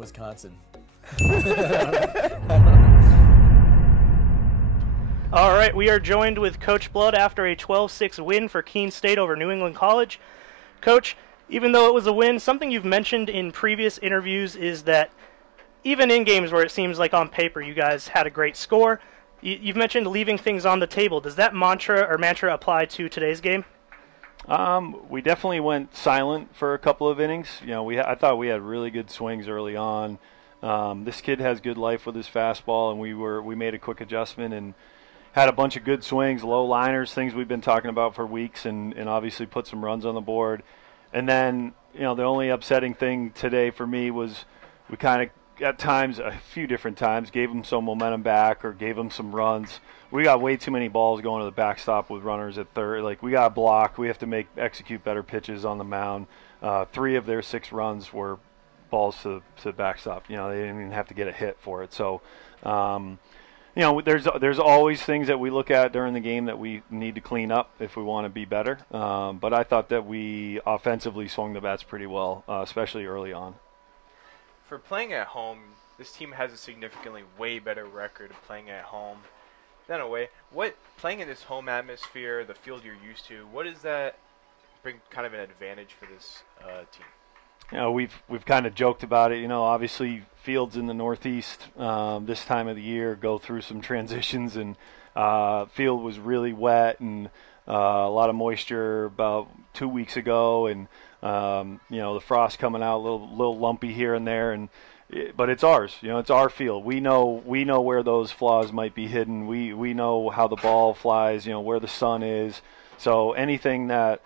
Wisconsin. All right, we are joined with Coach Blood after a 12-6 win for Keene State over New England College. Coach, even though it was a win, something you've mentioned in previous interviews is that even in games where it seems like on paper you guys had a great score, you've mentioned leaving things on the table. Does that mantra apply to today's game? We definitely went silent for a couple of innings. You know, I thought we had really good swings early on. This kid has good life with his fastball, and we made a quick adjustment and had a bunch of good swings, low liners, things we've been talking about for weeks, and obviously put some runs on the board. And then, you know, the only upsetting thing today for me was we kind of, at times, a few different times, gave them some momentum back or gave them some runs. We got way too many balls going to the backstop with runners at third. Like, we got to block. We have to execute better pitches on the mound. 3 of their 6 runs were balls to the backstop. You know, they didn't even have to get a hit for it. So, you know, there's always things that we look at during the game that we need to clean up if we want to be better. But I thought that we offensively swung the bats pretty well, especially early on. For playing at home, this team has a significantly way better record of playing at home than away. Playing in this home atmosphere, the field you're used to, what does that bring kind of an advantage for this team? You know, we've kind of joked about it. You know, obviously fields in the Northeast this time of the year go through some transitions, and field was really wet and a lot of moisture about 2 weeks ago, and you know, the frost coming out a little lumpy here and there, but it's ours. You know, it's our field. We know where those flaws might be hidden. We know how the ball flies. You know, where the sun is. So anything that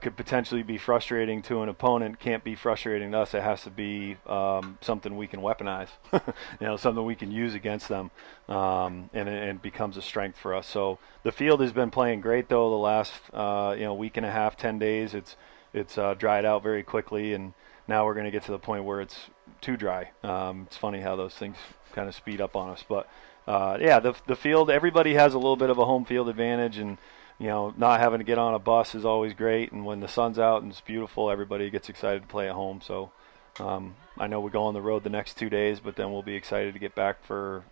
could potentially be frustrating to an opponent can't be frustrating to us. It has to be something we can weaponize, you know, something we can use against them, and it becomes a strength for us. So the field has been playing great, though, the last you know, week and a half, 10 days. It's dried out very quickly, and now we're going to get to the point where it's too dry. It's funny how those things kind of speed up on us. But, yeah, the field, everybody has a little bit of a home field advantage, and you know, not having to get on a bus is always great. And when the sun's out and it's beautiful, everybody gets excited to play at home. So I know we go on the road the next 2 days, but then we'll be excited to get back for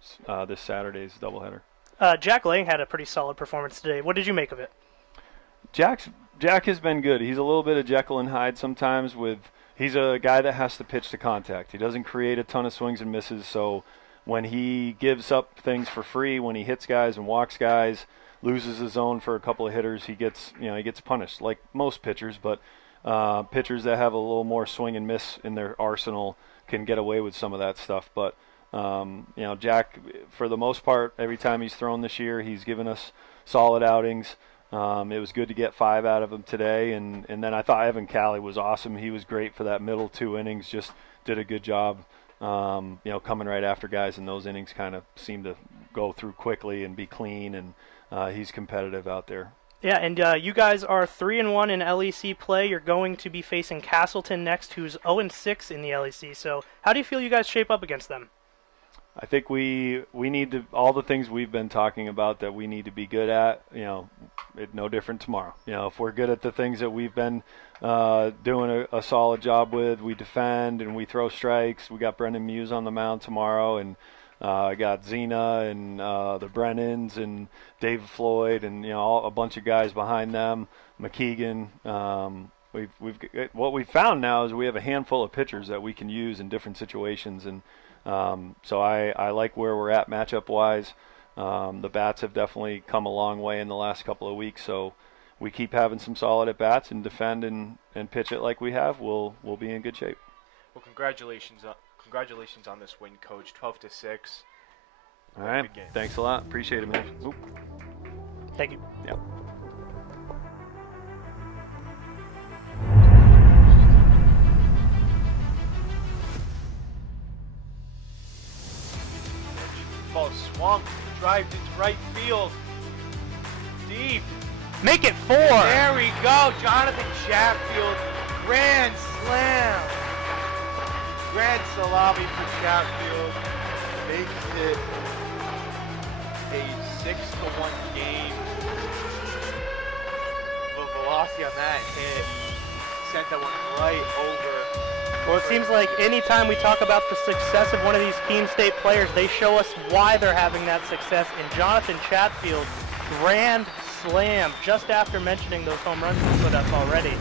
this Saturday's doubleheader. Jack Lang had a pretty solid performance today. What did you make of it? Jack has been good. He's a little bit of Jekyll and Hyde sometimes. He's a guy that has to pitch to contact. He doesn't create a ton of swings and misses. So when he gives up things for free, when he hits guys and walks guys, loses his zone for a couple of hitters, he gets punished like most pitchers. But pitchers that have a little more swing and miss in their arsenal can get away with some of that stuff. But you know, Jack, for the most part, every time he's thrown this year, he's given us solid outings. It was good to get 5 out of him today, and then I thought Evan Calley was awesome. He was great for that middle 2 innings, just did a good job, you know, coming right after guys, and those innings kind of seemed to go through quickly and be clean, and he's competitive out there. Yeah, and you guys are 3-1 in LEC play. You're going to be facing Castleton next, who's 0-6 in the LEC. So how do you feel you guys shape up against them? I think we need to, all the things we've been talking about that we need to be good at, you know, no different tomorrow. You know, if we're good at the things that we've been doing a solid job with, we defend and we throw strikes. We got Brendan Muse on the mound tomorrow, and I got Zena and the Brennans and David Floyd and, you know, a bunch of guys behind them, McKeegan. What we've found now is we have a handful of pitchers that we can use in different situations, and so I like where we're at matchup-wise. The bats have definitely come a long way in the last couple of weeks, so we keep having some solid at-bats and defend and pitch it like we have. We'll be in good shape. Well, congratulations on this win, Coach. 12-6. All right. Thanks a lot. Appreciate it, man. Oop. Thank you. Yeah. Ball swung, drive into right field. Deep. Make it 4. There we go. Jonathan Chatfield. Grand slam. Grand salami for Chatfield. Makes it a 6-1 game. The velocity on that hit sent that one right over Well, it seems like anytime we talk about the success of one of these Keene State players, they show us why they're having that success. And Jonathan Chatfield, grand slam, just after mentioning those home runs he put up already.